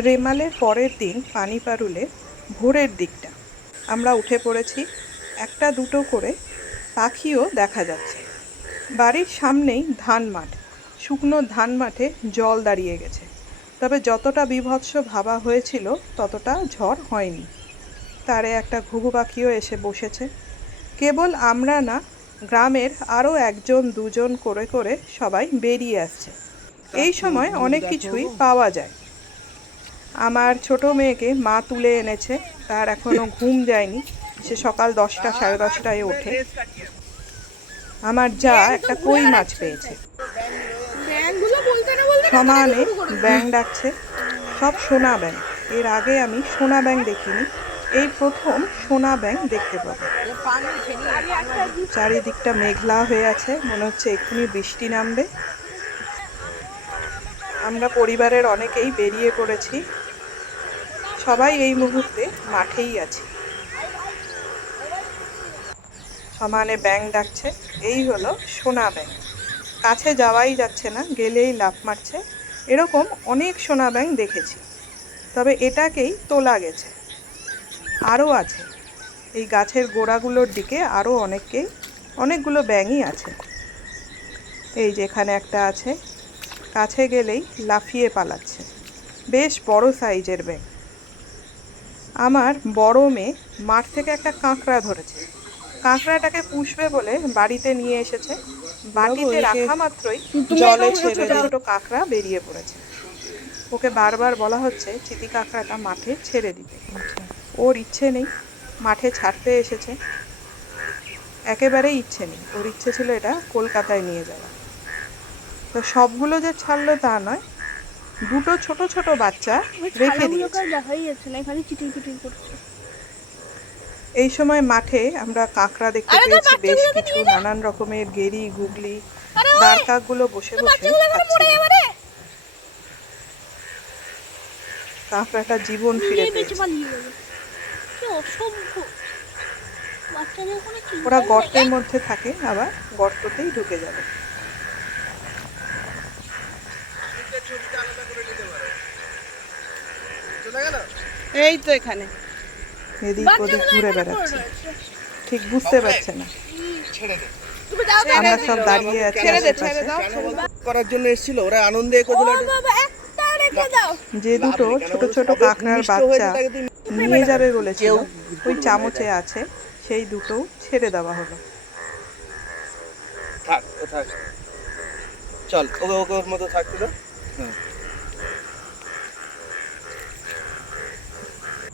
রেমালের পরের দিন পানিপারুলে ভোরের দিকটা আমরা উঠে পড়েছি। একটা দুটো করে পাখিও দেখা যাচ্ছে। বাড়ির সামনেই ধান মাঠ, শুকনো ধান মাঠে জল দাঁড়িয়ে গেছে। তবে যতটা বীভৎস ভাবা হয়েছিল ততটা ঝড় হয়নি। তারে একটা ঘুঘু পাখিও এসে বসেছে। কেবল আমরা না, গ্রামের আরও একজন দুজন করে করে সবাই বেরিয়ে আসছে। এই সময় অনেক কিছুই পাওয়া যায়। আমার ছোট মেয়েকে মা তুলে এনেছে, তার এখনো ঘুম যায়নি, সে সকাল 10টা 10:30টায় ওঠে। আমার যা একটা কই মাছ পেয়েছে, সমানে ব্যাঙ ডাকছে, সব সোনা ব্যাঙ। এর আগে আমি সোনা ব্যাঙ দেখিনি, এই প্রথম সোনা ব্যাঙ দেখতে পাবো। চারিদিকটা মেঘলা হয়ে আছে, মনে হচ্ছে এক্ষুনি বৃষ্টি নামবে। আমরা পরিবারের অনেকেই বেরিয়ে পড়েছি, সবাই এই মুহূর্তে মাঠেই আছি। সমানে ব্যাঙ ডাকছে, এই হলো সোনা ব্যাঙ। কাছে যাওয়াই যাচ্ছে না, গেলেই লাফ মারছে। এরকম অনেক সোনা ব্যাঙ দেখেছি, তবে এটাকেই তোলা গেছে। আরও আছে, এই গাছের গোড়াগুলোর দিকে আরও অনেকগুলো ব্যাঙই আছে। এই যেখানে একটা আছে, কাছে গেলেই লাফিয়ে পালাচ্ছে। বেশ বড় সাইজের ব্যাঙ। আমার বড় মেয়ে মাঠ থেকে একটা কাঁকড়া ধরেছে। কাঁকড়াটাকে পুষবে বলে বাড়িতে নিয়ে এসেছে। বাটিতে রাখা মাত্রই জলে ছোট ছোট কাঁকড়া বেরিয়ে পড়েছে। ওকে বারবার বলা হচ্ছে চিতি কাঁকড়াটা মাঠে ছেড়ে দিতে। ওর ইচ্ছে নেই, মাঠে ছাড়তে এসেছে। একেবারেই ইচ্ছে নেই, ওর ইচ্ছে ছিল এটা কলকাতায় নিয়ে যাওয়া। তো সবগুলো যে ছাড়লো তা নয়, দুটো ছোট ছোট বাচ্চা রেখে দিয়েছে। এই সময় মাঠে আমরা কাঁকড়া দেখতে পেয়েছি বেশ কিছু, নানান রকমের গেরি, গুগলি, দাঁড়কাকগুলো বসে বসে খাচ্ছে। কাঁকড়াটা জীবন ফিরে পেয়েছে। ওরা গর্তের মধ্যে থাকে, আবার গর্ততেই ঢুকে যাবে। এই তো এখানে এদিক ওদিক ঘুরে বেড়াচ্ছে, ঠিক বুঝতে পারছে না। আমরা সব দাঁড়িয়ে আছি আশেপাশে। করার জন্য এসেছিল, ওরা আনন্দে যে দুটো ছোট ছোট কাঁকড়ার বাচ্চা নিয়ে যাবে বলেছিল, ওই চামচে আছে, সেই দুটো ছেড়ে দেওয়া হলো। থাক থাক, চল ওকে ওকে ওর মতো থাকতে দাও।